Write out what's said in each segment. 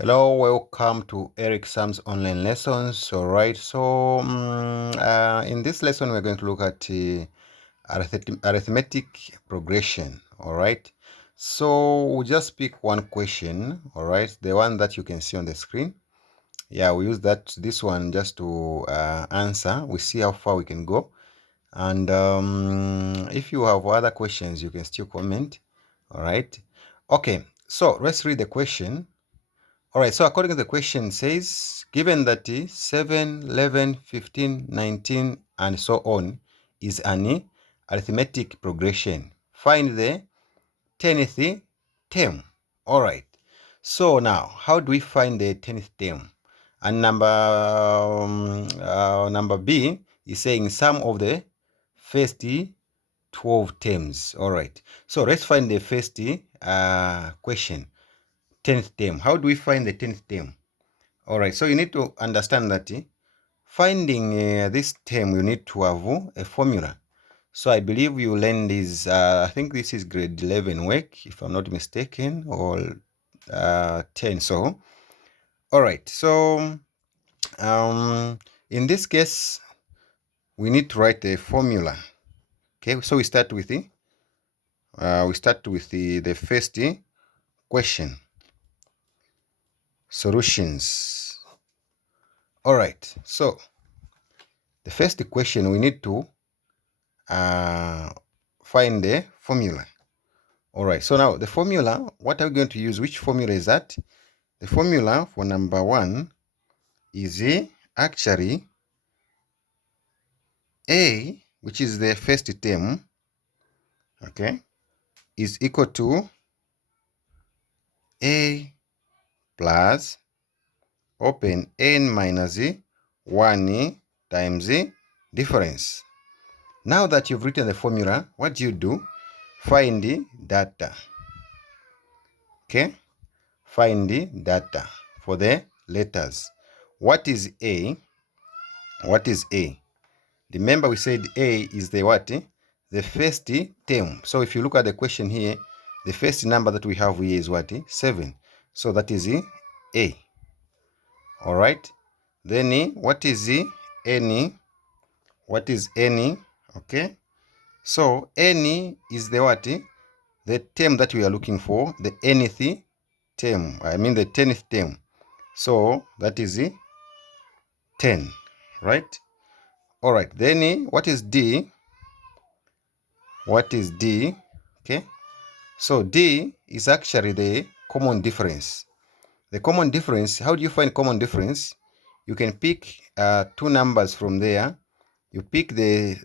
Hello, welcome to Eric Sam's online lessons. All right, so in this lesson, we're going to look at arithmetic progression. All right, so we'll just pick one question. All right, the one that you can see on the screen. Yeah, we use this one just to answer. We see how far we can go. And if you have other questions, you can still comment. All right, okay, so let's read the question. All right, so according to the question says, given that 7, 11, 15, 19, and so on is an arithmetic progression, find the 10th term. All right, so now how do we find the 10th term? And number B is saying sum of the first 12 terms. All right, so let's find the first question, 10th term. How do we find the 10th term? All right, so you need to understand that finding this term, you need to have a formula. So I believe you learned this, I think this is grade 11 work, if I'm not mistaken, or 10. So, all right, so in this case, we need to write a formula. Okay, so we start with the first question, solutions. All right, so the first question we need to find the formula. All right, so now the formula, what are we going to use? Which formula is that? The formula for number 1 is actually A, which is the first term, okay, is equal to A plus open n minus 1 times difference. Now that you've written the formula, what do? Find the data. Okay, find the data for the letters. What is A? What is A? Remember we said A is the what? The first term. So if you look at the question here, the first number that we have here is what? 7. So that is A. All right. Then what is N? What is N? Okay. So N is the what? The term that we are looking for, the nth term. I mean the 10th term. So that is 10, right? All right. Then what is D? What is D? Okay. So D is actually the common difference. The common difference, how do you find common difference? You can pick two numbers from there. You pick the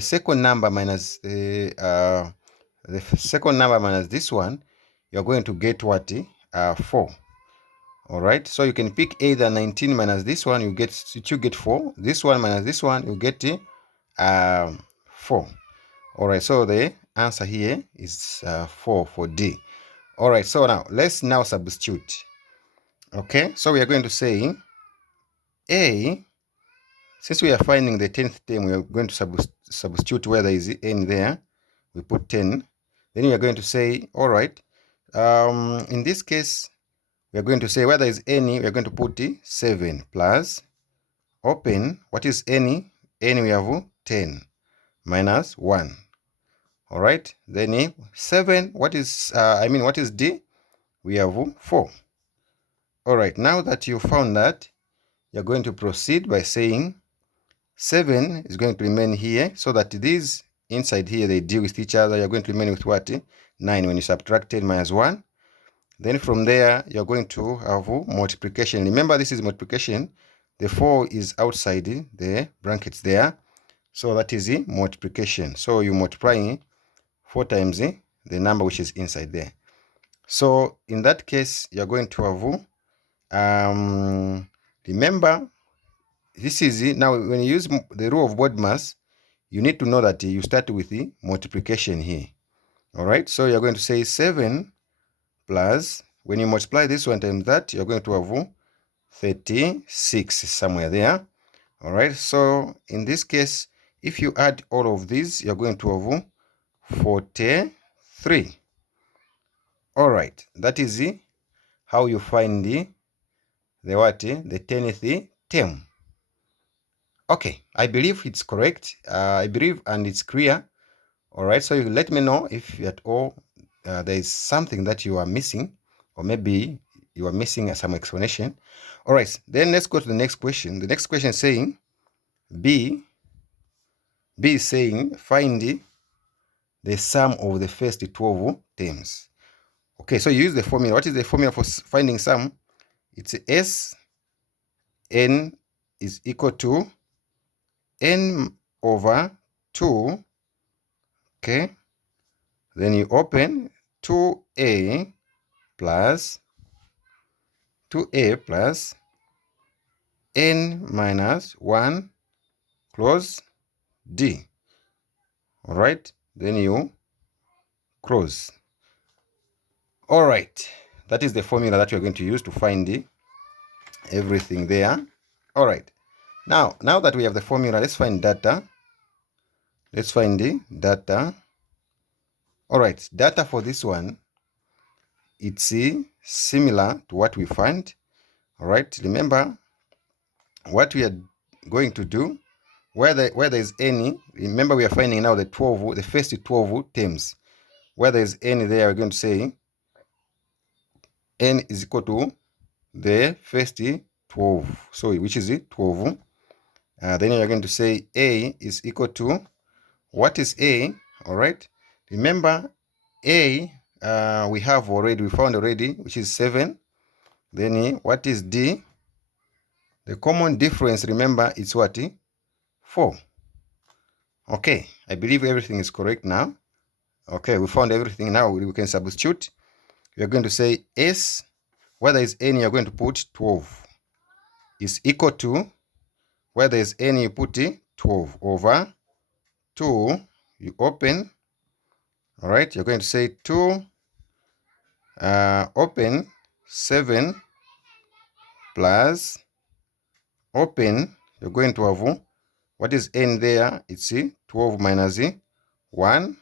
second number minus the second number minus this one. You're going to get what? 4. All right. So you can pick either 19 minus this one. You get 4. This one minus this one, you get 4. All right. So the answer here is 4 for D. All right. So now let's now substitute. Okay. So we are going to say A. Since we are finding the 10th term, we are going to substitute where there is n there. We put 10. Then we are going to say, all right, in this case, we are going to say where there is n, we are going to put 7 plus, open, what is n? N we have 10 minus 1. All right, then 7, what is D? We have 4. All right, now that you found that, you're going to proceed by saying 7 is going to remain here, so that these inside here, they deal with each other. You're going to remain with what? 9 when you subtract 10 minus 1. Then from there, you're going to have multiplication. Remember, this is multiplication. The 4 is outside the brackets there. So that is multiplication. So you multiply 4 times the number which is inside there. So in that case, you're going to have, remember, this is now when you use the rule of BODMAS, you need to know that you start with the multiplication here. All right, so you're going to say 7 plus, when you multiply this one times that, you're going to have 36 somewhere there. All right, so in this case, if you add all of these, you're going to have 43. All right, that is how you find the what? The 10th term. Okay, I believe it's correct. I believe and it's clear. All right, so you let me know if at all there is something that you are missing, or maybe you are missing some explanation. All right, then let's go to the next question. The next question is saying B is saying find the sum of the first 12 terms. Okay, so you use the formula. What is the formula for finding sum? It's S n is equal to n over 2. Okay, then you open 2a plus n minus 1 close d. All right, then you close. All right, that is the formula that you're going to use to find everything there. All right, now that we have the formula, let's find data. Let's find the data. All right, data for this one, it's similar to what we find. All right, remember what we are going to do, where there is any, remember we are finding now the first 12 terms. Where there is any there, we're going to say n is equal to the first 12, so which is 12. Then you're going to say a is equal to, what is a? All right, remember a we found already, which is 7. Then what is d? The common difference, remember, it's what? 4. Okay, I believe everything is correct now. Okay, we found everything. Now we can substitute. We are going to say S, where there is n, you're going to put 12, is equal to, where there is n, you put 12 over 2, you open. All right, you're going to say 2, open 7 plus, open, you're going to have, what is n there? It's 12 minus 1.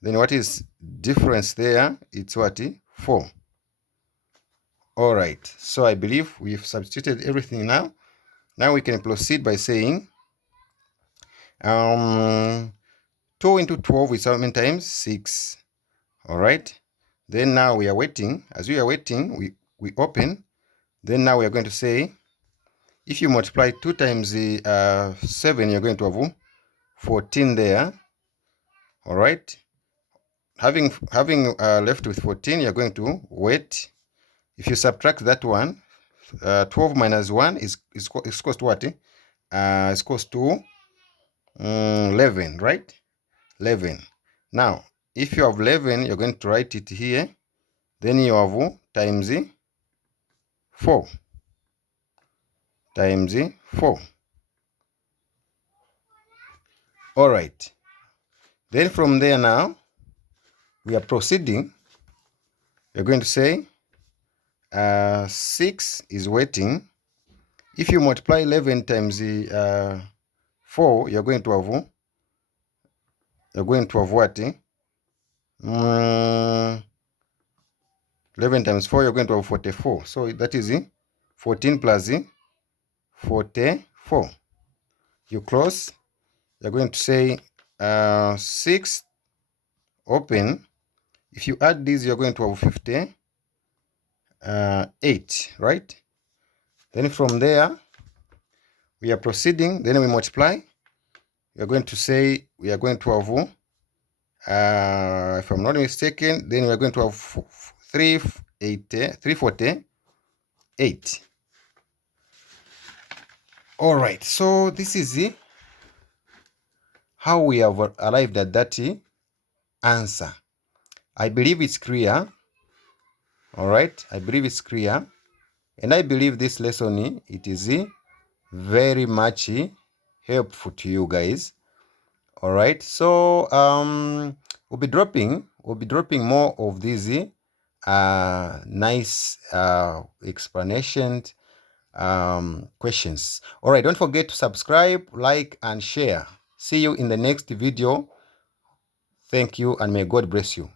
Then what is difference there? It's what? 4. All right, so I believe we've substituted everything now. Now we can proceed by saying 2 into 12 is how many times? 6. All right, then now we are waiting. As we are waiting, we open. Then now we are going to say, if you multiply 2 times 7, you're going to have 14 there. All right, having left with 14, you're going to wait. If you subtract that one, 12 minus 1 is equals to what? It's equals to 11, right? 11. Now, if you have 11, you're going to write it here. Then you have times 4. Times 4. All right. Then from there now, we are proceeding. You're going to say 6 is waiting. If you multiply 11 times 4, you're going to have what? 11 times 4, you're going to have 44. So that is 14 plus 44. You close. You're going to say 6, open. If you add these, you're going to have 58, right? Then from there, we are proceeding. Then we multiply. We are going to say we are going to have, if I'm not mistaken, then we are going to have 348. All right, so this is how we have arrived at that answer. I believe it's clear. All right, I believe it's clear, and I believe this lesson, it is very much helpful to you guys. All right, so we'll be dropping more of these nice explanations, questions. All right, don't forget to subscribe, like, and share. See you in the next video. Thank you, and may God bless you.